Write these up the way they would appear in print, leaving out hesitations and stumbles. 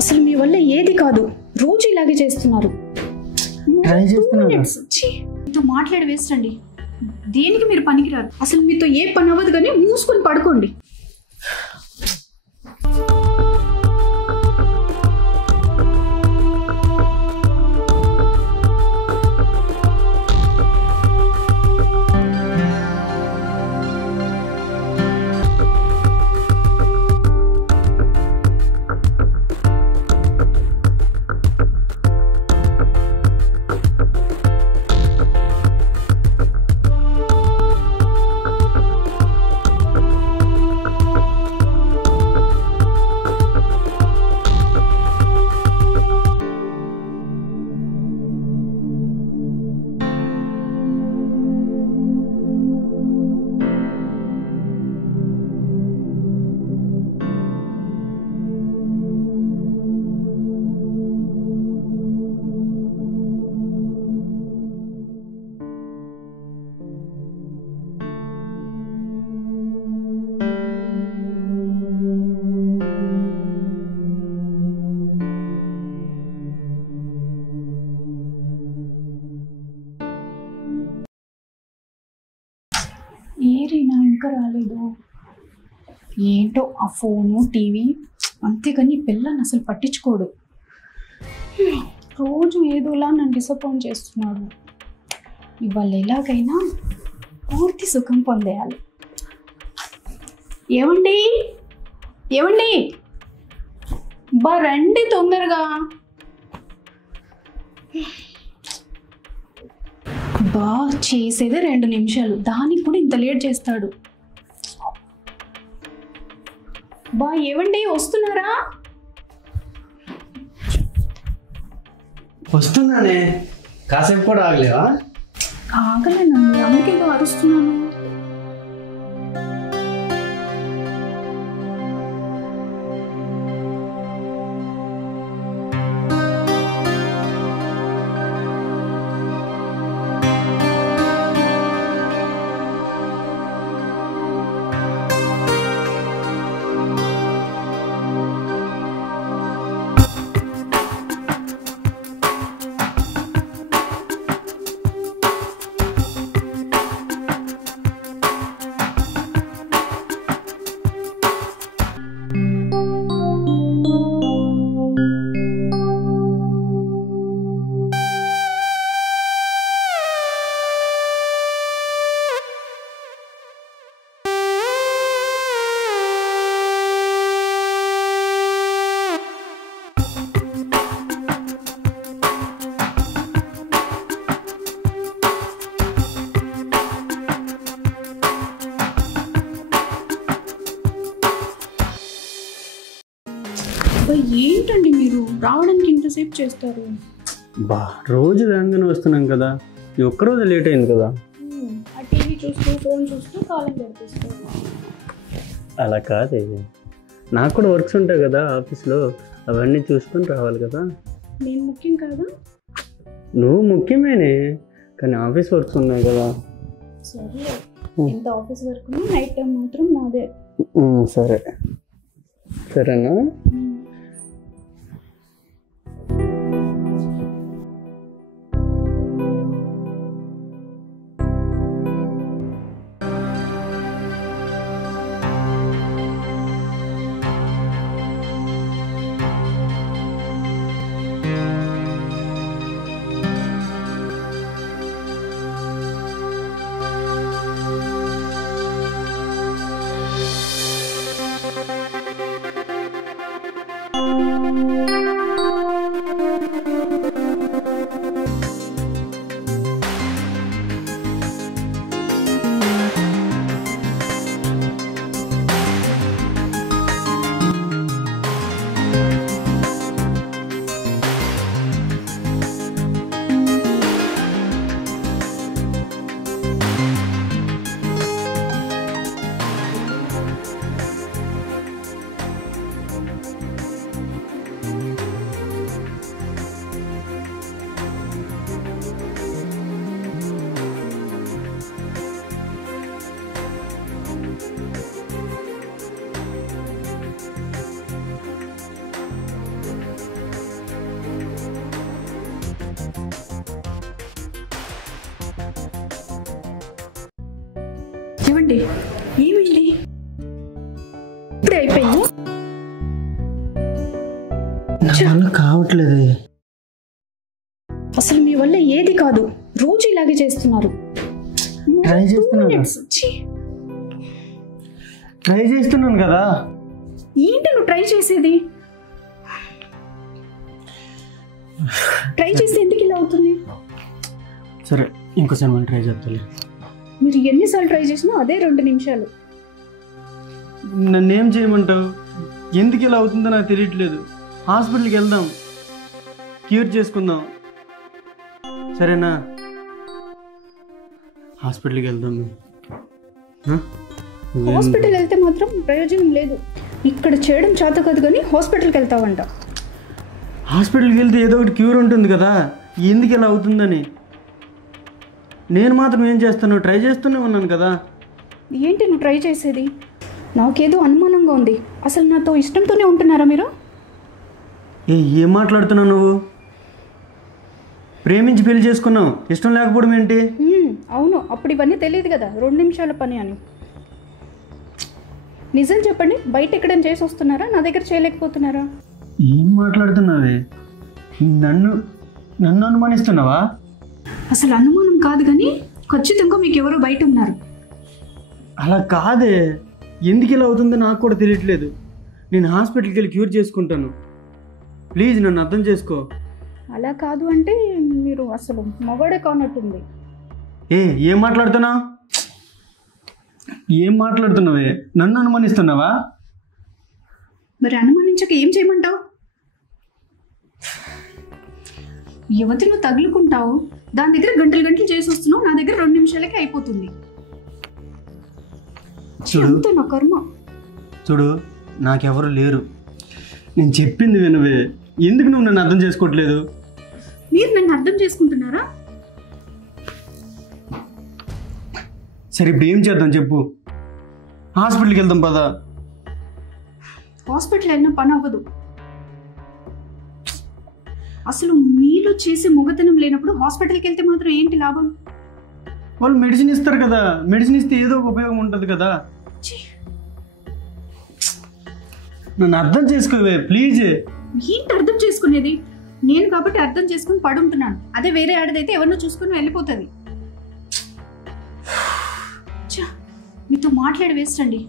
అసలు మీ వల్ల ఏది కాదు, రోజు ఇలాగే చేస్తున్నారు. మీతో మాట్లాడి వేస్ట్ అండి. దేనికి మీరు పనికిరారు. అసలు మీతో ఏ పని అవ్వదు, కానీ మూసుకొని పడుకోండి. ఏరీనా ఇంకా రాలేదు. ఏంటో ఆ ఫోను టీవీ, అంతేగాని పిల్లని అసలు పట్టించుకోడు. రోజు ఏదోలా నన్ను డిసప్పాయింట్ చేస్తున్నాడు. ఇవాళ ఎలాగైనా పూర్తి సుఖం పొందేయాలి. ఏమండి ఏమండి, రండి తొందరగా. చేసేదే 2 నిమిషాలు, దానికి కూడా ఇంత లేట్ చేస్తాడు. ఏవండి వస్తున్నారా? వస్తున్నానే, కాసేపు కూడా ఆగలేవా? ఆగలేనండి, అందుకేదో అరుస్తున్నాను. ఏంటండి మీరు రావడానికి ఇంతసేపు చేస్తారు? రోజు వేగంగానే వస్తున్నాం కదా, ఈ ఒక్కరోజు లేట్ అయింది కదా. ఆ టీవీ చూస్తూ ఫోన్ చూస్తూ కాలం గడిపిస్తారు. అలా కాదే, నాకు కూడా వర్క్స్ ఉంటాయి కదా ఆఫీస్లో, అవన్నీ చూసుకొని రావాలి కదా. నేను ముఖ్యం కాదా? నువ్వు ముఖ్యమేనే, కానీ ఆఫీస్ వర్క్స్ ఉన్నాయి కదా. సరే, ఎంత ఆఫీస్ వర్క్ నైట్ టైం మాత్రం నాదే. సరే సరేనా? ఏమండి ఏమైంది? ఇప్పుడే అయిపోయింది. నా వల్ల కావట్లేదు. అసలు మీ వల్ల ఏది కాదు, రోజు ఇలాగే చేస్తున్నారు. ట్రై చేస్తున్నాను కదా. ఏంటి నువ్వు ట్రై చేసేది? ట్రై చేస్తే ఎందుకు ఇలా అవుతుంది? సరే ఇంకోసారి మనం ట్రై చేద్దాం. మీరు ఎన్నిసార్లు ట్రై చేసినా అదే 2 నిమిషాలు. నన్నేం చేయమంటావు? ఎందుకు ఇలా అవుతుందో నాకు తెలియట్లేదు. హాస్పిటల్కి వెళ్దాం, క్యూర్ చేసుకుందాం, సరేనా? హాస్పిటల్కి వెళ్దాం. హాస్పిటల్ వెళ్తే మాత్రం ప్రయోజనం లేదు. ఇక్కడ చేయడం చేత కాదు కానీ హాస్పిటల్కి వెళ్తావంట. హాస్పిటల్కి వెళ్తే ఏదో ఒకటి క్యూర్ ఉంటుంది కదా, ఎందుకు ఇలా అవుతుందని. నేను మాత్రం ఏం చేస్తాను, ట్రై చేస్తూనే ఉన్నాను కదా. ఏంటి నువ్వు ట్రై చేసేది? నాకేదో అనుమానంగా ఉంది. అసలు నాతో ఇష్టంతోనే ఉంటున్నారా మీరు? ఏం మాట్లాడుతున్నావు నువ్వు? ప్రేమించి పెళ్లి చేసుకున్నావు, ఇష్టం లేకపోవడం ఏంటి? అవును, అప్పుడు ఇవన్నీ తెలియదు కదా 2 నిమిషాల పని అని. నిజం చెప్పండి, బయట ఎక్కడైనా చేసి వస్తున్నారా? నా దగ్గర చేయలేకపోతున్నారా? ఏం మాట్లాడుతున్నావే? నన్ను అనుమానిస్తున్నావా? అసలు అనుమానం కాదు కానీ ఖచ్చితంగా మీకు ఎవరో బయట ఉన్నారు. అలా కాదే, ఎందుకు ఇలా అవుతుందో నాకు కూడా తెలియట్లేదు. నేను హాస్పిటల్కి వెళ్ళి క్యూర్ చేసుకుంటాను, ప్లీజ్ నన్ను అర్థం చేసుకో. అలా కాదు అంటే మీరు అసలు మగవాడే కానట్టుంది. ఏం మాట్లాడుతున్నావే? నన్ను అనుమానిస్తున్నావా? మరి అనుమానించక ఏం చేయమంటావు? యువతి నువ్వు తగులుకుంటావు, దాని దగ్గర గంటలు చేసి వస్తున్నావు, నా దగ్గర 2 నిమిషాలకే అయిపోతుంది. నా కర్మ. చూడు, నాకెవరు లేరు, నేను చెప్పింది వినవే. ఎందుకు నువ్వు నన్ను అర్థం చేసుకోవట్లేదు? మీరు నన్ను అర్థం చేసుకుంటున్నారా? సరే ఇప్పుడు ఏం చేద్దాం చెప్పు. హాస్పిటల్కి వెళ్దాం పదా. హాస్పిటల్ వెళ్ళినా పని అవ్వదు. అసలు మీలో చేసే మొగతనం లేనప్పుడు హాస్పిటల్కి వెళ్తే మాత్రం ఏంటి లాభం? వాళ్ళు మెడిసిన్ ఇస్తారు కదా, మెడిసిన్ ఇస్తే ఏదో ఒక ఉపయోగం ఉంటుంది కదా. నన్ను అర్థం చేసుకోవే ప్లీజ్. ఏంటి అర్థం చేసుకునేది? నేను కాబట్టి అర్థం చేసుకుని పడుంటున్నాను. అదే వేరే ఆడదైతే ఎవరినో చూసుకుని వెళ్ళిపోతుంది. మీతో మాట్లాడి వేస్ట్ అండి.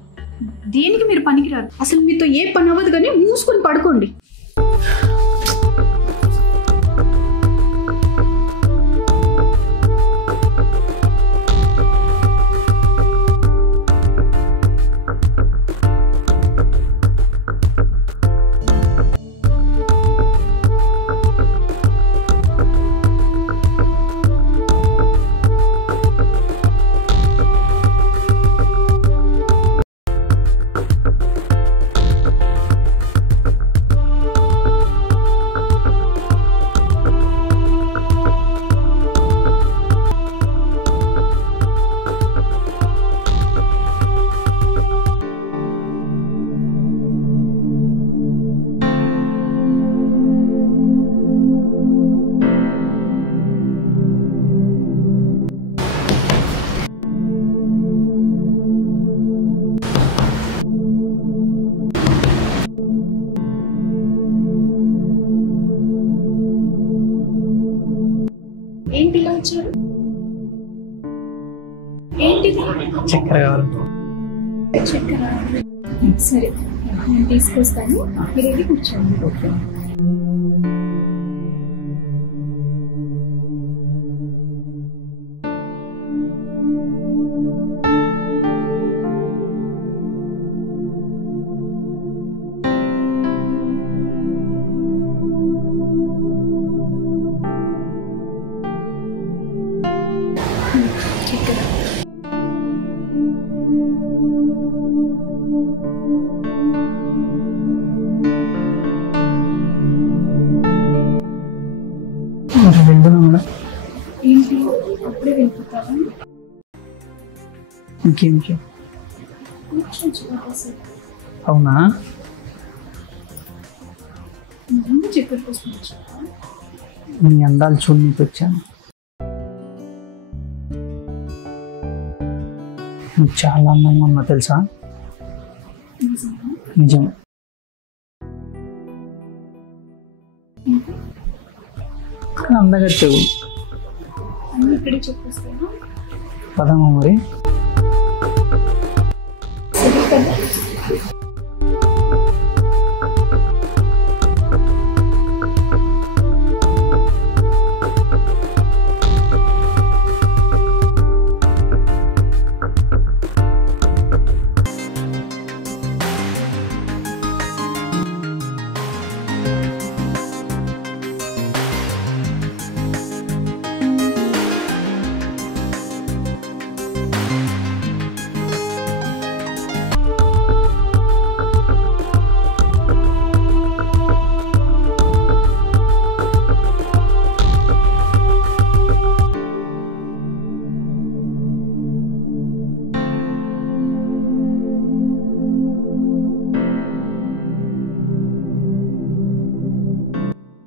దేనికి మీరు పనికిరారు. అసలు మీతో ఏ పని అవ్వదు కానీ మూసుకొని పడుకోండి. ఏంటి ఇలా వచ్చారు? ఏంటిది? చక్కెర కావాలి. చక్కెర? సరే నేను తీసుకొస్తాను, మీరు వెళ్ళి కూర్చోండి. ఓకే. ఏంటి అప్పుడే వెళ్ళిపోతావా? ఇంకేం అవునా? చక్కెర కోసం వచ్చావా? నీ అందాలు చూడడానికి వచ్చాను. నువ్వు చాలా అందంగా ఉన్నావు తెలుసా? నిజం. కానీ అందగట్టేవు. ఇక్కడే చెప్పేస్తాను. పదమ్మా మరి.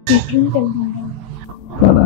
సరే కదా. కదా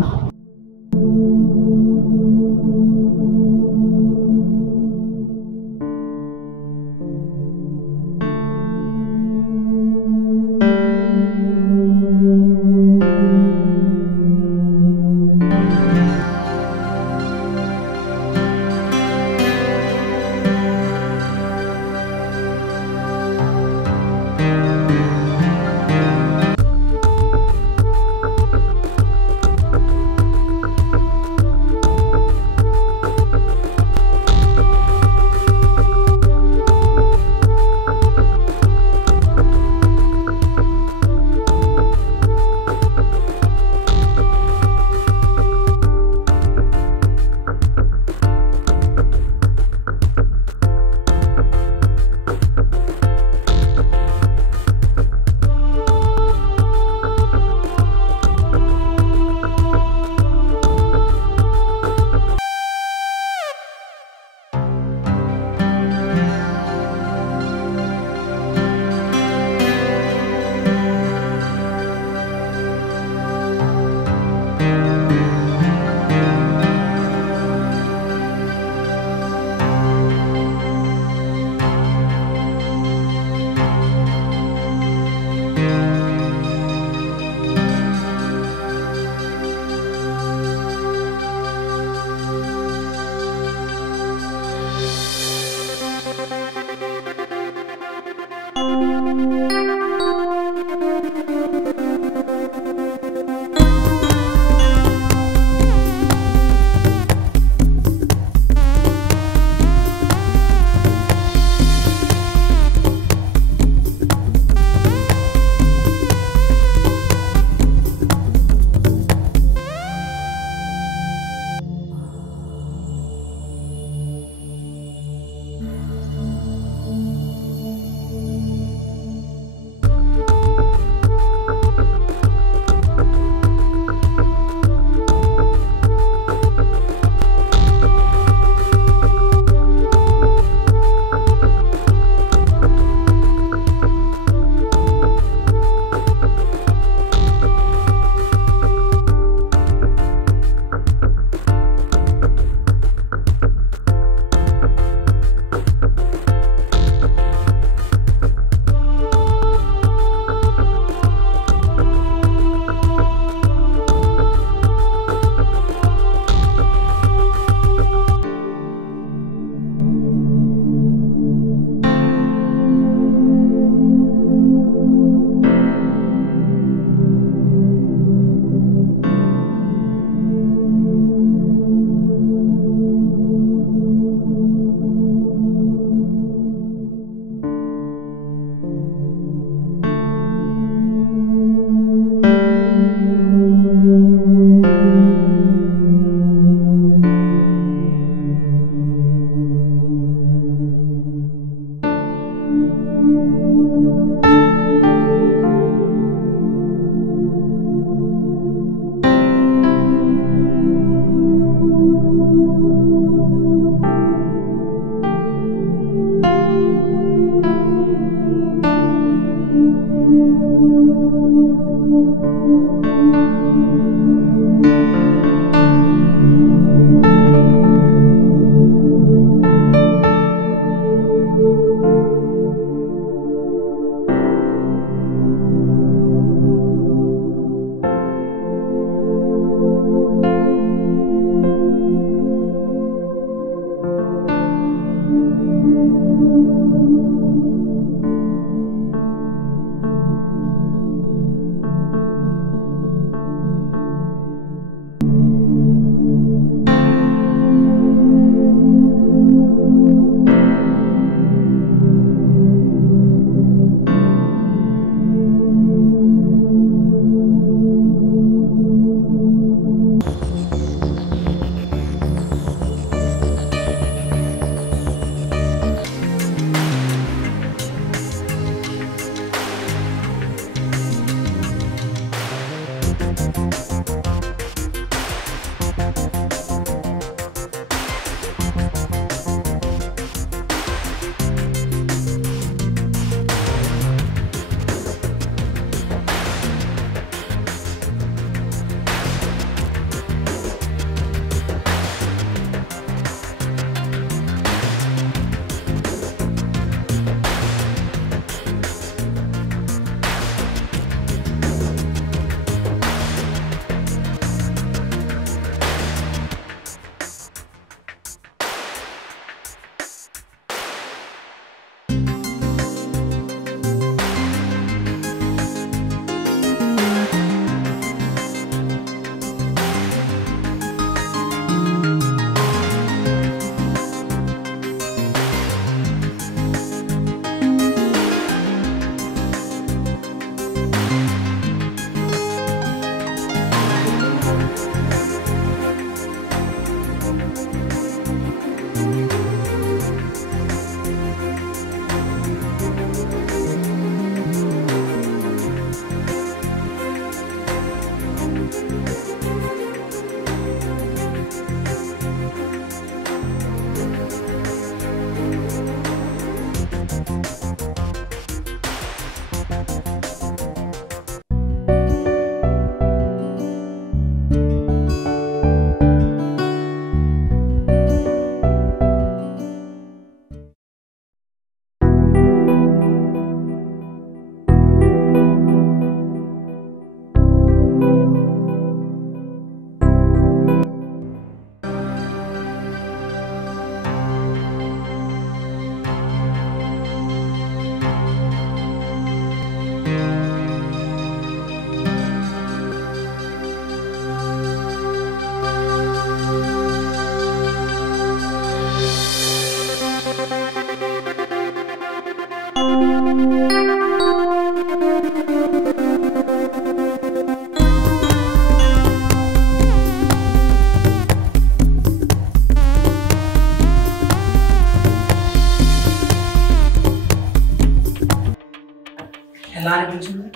ఎలా అనిపించింది?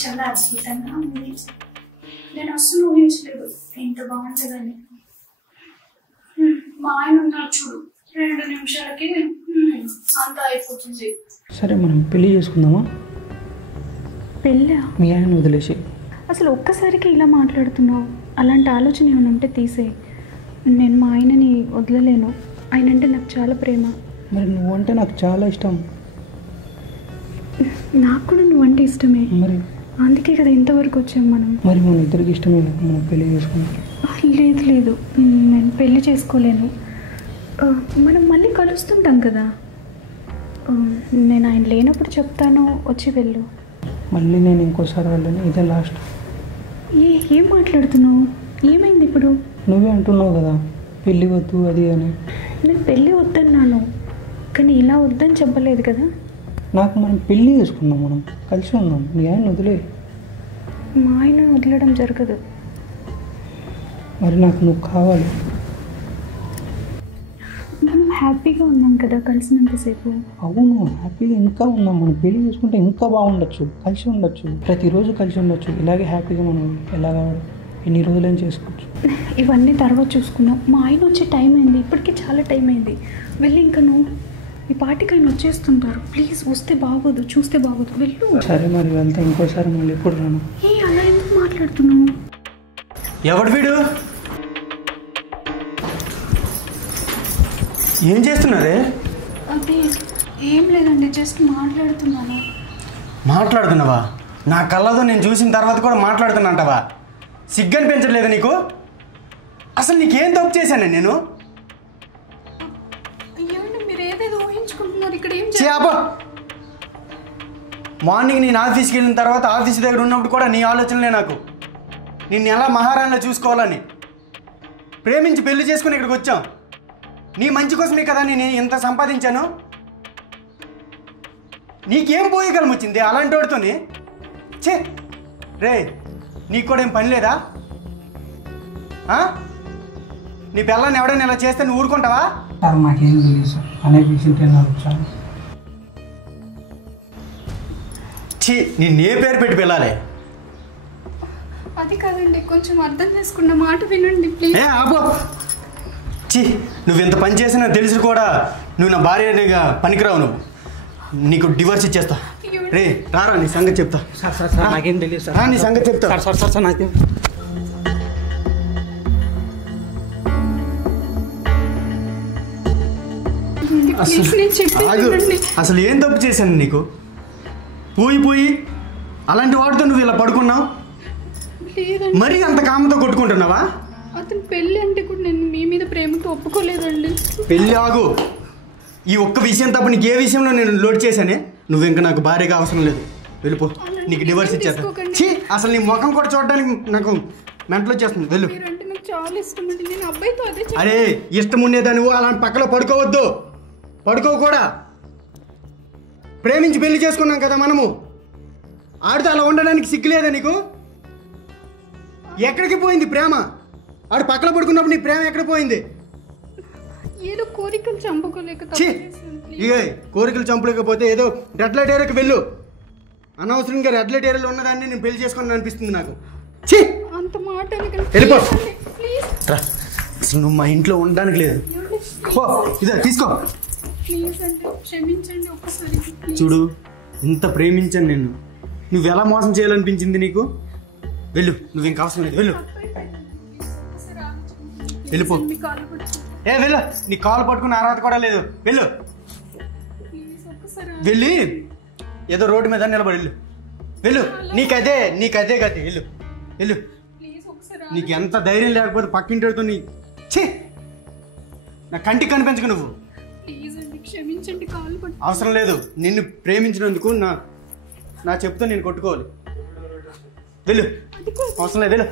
చాలా అద్భుతంగా ఉంది. నేను అసలు ఊహించలేదు ఎంత బాగుంటుందని. మా ఆయన ఉన్నారు చూడు, 2 నిమిషాలకి అంతా అయిపోతుంది. సరే మనం పెళ్లి చేసుకుందామా? పెళ్ళా? మీ ఆయన వదిలేసి. అసలు ఒక్కసారికి ఇలా మాట్లాడుతున్నావు. అలాంటి ఆలోచన ఏమైనా ఉంటే తీసే. నేను మా ఆయనని వదలలేను. ఆయన అంటే నాకు చాలా ప్రేమ. మరి నువ్వంటే నాకు చాలా ఇష్టం. నాకు కూడా నువ్వంటే ఇష్టమే. మరి అందుకే కదా ఇంతవరకు వచ్చాం మనం. మరి మన ఇద్దరికి ఇష్టమే మనం పెళ్లి చేసుకుందాం. లేదు లేదు, నేను పెళ్లి చేసుకోలేను. మనం మళ్ళీ కలుస్తుంటాం కదా. నేను ఆయన లేనప్పుడు చెప్తాను, వచ్చి వెళ్ళు. మళ్ళీ నేను ఇంకోసారి వెళ్ళను, ఇదే లాస్ట్. ఏం మాట్లాడుతున్నావు? ఏమైంది ఇప్పుడు? నువ్వే అంటున్నావు కదా పెళ్ళి వద్దు అది అని. నేను పెళ్ళి వద్దన్నాను, కానీ ఇలా వద్దని చెప్పలేదు కదా. నాకు మనం పెళ్ళి చేసుకుందాం, మనం కలిసి ఉందాం. నీ ఆయన వదిలే. మా ఆయన వదలడం జరగదు. మరి నాకు నువ్వు కావాలి. మనం హ్యాపీగా ఉన్నాం కదా కలిసినంతసేపు. అవును, హ్యాపీగా ఇంకా ఉన్నాం. మనం పెళ్లి చేసుకుంటే ఇంకా బాగుండొచ్చు, కలిసి ఉండొచ్చు, ప్రతిరోజు కలిసి ఉండొచ్చు. ఇలాగే హ్యాపీగా మనం ఎలాగా ఎన్ని రోజులైనా చేసుకోవచ్చు. ఇవన్నీ తర్వాత చూసుకుందాం. మా ఆయన వచ్చే టైం అయింది, ఇప్పటికే చాలా టైం అయింది. వెళ్ళి ఇంకా నువ్వు ఈ పార్టీకి ఆయన వచ్చేస్తుంటారు. ప్లీజ్ వస్తే బాగోదు, చూస్తే బాగోదు, వెళ్ళు. సరే మరి వెళ్తా, ఇంకోసారి మళ్ళీ ఎప్పుడు రాను. అలా ఎందుకు మాట్లాడుతున్నావు? ఎవడు వీడు? ఏం చేస్తున్నారే? అది ఏం లేదండి, జస్ట్ మాట్లాడుతున్నాను. మాట్లాడుతున్నావా? నా కళ్ళతో నేను చూసిన తర్వాత కూడా మాట్లాడుతున్నంటావా? సిగ్గని పెంచట్లేదు నీకు? అసలు నీకేం తప్పు చేశాను నేను? అయ్యో ఆలోచించుకుంటున్నారు ఇక్కడ ఏం చేప మార్నింగ్ నేను ఆఫీస్కి వెళ్ళిన తర్వాత ఆఫీస్ దగ్గర ఉన్నప్పుడు కూడా నీ ఆలోచనలే నాకు నిన్ను ఎలా మహారాణిలో చూసుకోవాలని ప్రేమించి పెళ్లి చేసుకుని ఇక్కడికి వచ్చాం నీ మంచి కోసమే కదా నేను ఇంత సంపాదించాను నీకేం పోయగలం వచ్చింది అలాంటి వాడితోనే చే రే నీకు కూడా ఏం పని లేదా నీ పిల్లని ఎవడైనా ఇలా చేస్తే నువ్వు ఊరుకుంటావా సార్ మాకేం తెలియదు సార్ అనేక విషయం వచ్చాను ఛీ నిన్నే పేరు పెట్టి పిల్లాలి అది కాదండి కొంచెం అర్థం చేసుకున్న మాట వినండి ప్లీజ్ ఆపో ఛీ నువ్వు ఇంత పని చేసినా తెలిసి కూడా నువ్వు నా భార్యగా పనికిరావు నువ్వు నీకు డివోర్స్ ఇచ్చేస్తా రే రారా నీ సంగతి చెప్తా సార్ సార్ సార్ నాకేం తెలియదు సార్ నీ సంగతి చెప్తా సార్ సార్ సార్ సార్ నాకేం అసలు ఏం తప్పు చేశాను నీకు పోయి అలాంటి వాడితో నువ్వు ఇలా పడుకున్నావు మరి అంత కామంతో కొట్టుకుంటున్నావా అతను పెళ్ళి అంటే కూడా నేను మీ మీద ప్రేమతో ఒప్పుకోలేదండి పెళ్ళి ఆగు ఈ ఒక్క విషయం తప్ప నీకు ఏ విషయంలో నేను లోడ్ చేశానే నువ్వు ఇంకా నాకు భార్యగా అవసరం లేదు వెళ్ళిపో నీకు డివోర్స్ ఇచ్చేస్తా ఛీ అసలు నీ ముఖం కూడా చూడడానికి నాకు మెంటలో చేస్తుంది వెళ్ళు చాలా ఇష్టం అండి నేను అబ్బాయితో అదే అరే ఇష్టం ఉండేదా నువ్వు అలాంటి పక్కలో పడుకోవద్దు పడుకో కూడా ప్రేమించి పెళ్లి చేసుకున్నాం కదా మనము ఆడితో అలా ఉండడానికి సిగ్గులేదా నీకు ఎక్కడికి పోయింది ప్రేమ ఆడు పక్కన పడుకున్నప్పుడు నీ ప్రేమ ఎక్కడ పోయింది ఏదో కోరికలు చంపుకోలేక కోరికలు చంపలేకపోతే ఏదో రెడ్ లైట్ ఏరియాకి వెళ్ళు అనవసరంగా రెడ్ లైట్ ఏరియాలో ఉన్నదాన్ని నేను పెళ్లి చేసుకుని అనిపిస్తుంది నాకు అంత మాట వెళ్ళిపో నువ్వు మా ఇంట్లో ఉండడానికి లేదు ఇదే తీసుకో క్షమించండి ఒక్కసారి చూడు ఇంత ప్రేమించాను నేను నువ్వు ఎలా మోసం చేయాలనిపించింది నీకు వెళ్ళు నువ్వు ఇంకా అవసరం లేదు వెళ్ళు వెళ్ళిపో వెళ్ళు నీ కాలు పట్టుకుని అర్హత కూడా లేదు వెళ్ళు వెళ్ళి ఏదో రోడ్డు మీద నిలబడి వెళ్ళు నీకదే గతి వెళ్ళు వెళ్ళు నీకు ఎంత ధైర్యం లేకపోతే పక్కింటితో నీ నా కంటికి కనిపించకు నువ్వు అవసరం లేదు నిన్ను ప్రేమించినందుకు నా చెప్తూ నేను కొట్టుకోవాలి వెళ్ళు అవసరం లేదు వెళ్ళు